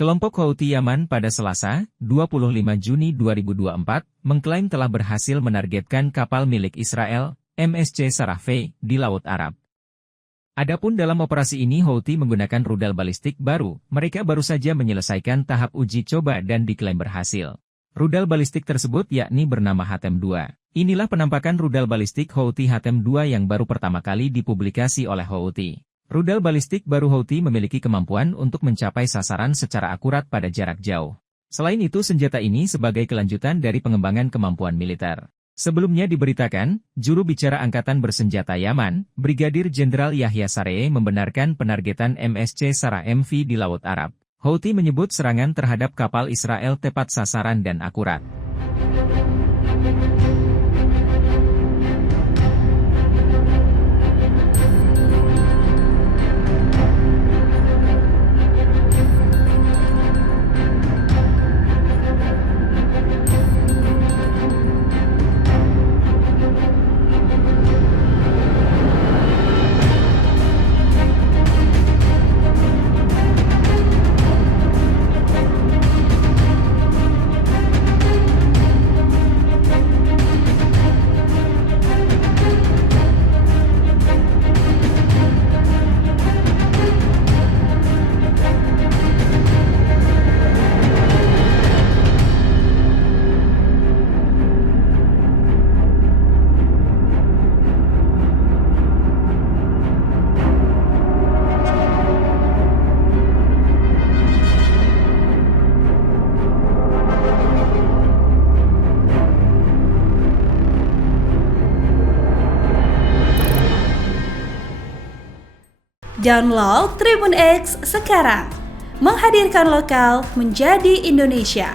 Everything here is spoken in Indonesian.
Kelompok Houthi Yaman pada Selasa, 25 Juni 2024, mengklaim telah berhasil menargetkan kapal milik Israel, MSC Sarafeh, di Laut Arab. Adapun dalam operasi ini Houthi menggunakan rudal balistik baru, mereka baru saja menyelesaikan tahap uji coba dan diklaim berhasil. Rudal balistik tersebut yakni bernama Hatem-2. Inilah penampakan rudal balistik Houthi Hatem-2 yang baru pertama kali dipublikasi oleh Houthi. Rudal balistik baru Houthi memiliki kemampuan untuk mencapai sasaran secara akurat pada jarak jauh. Selain itu senjata ini sebagai kelanjutan dari pengembangan kemampuan militer. Sebelumnya diberitakan, juru bicara Angkatan Bersenjata Yaman, Brigadir Jenderal Yahya Saree membenarkan penargetan MSC Sarah MV di Laut Arab. Houthi menyebut serangan terhadap kapal Israel tepat sasaran dan akurat. Download Tribun X sekarang, menghadirkan lokal menjadi Indonesia.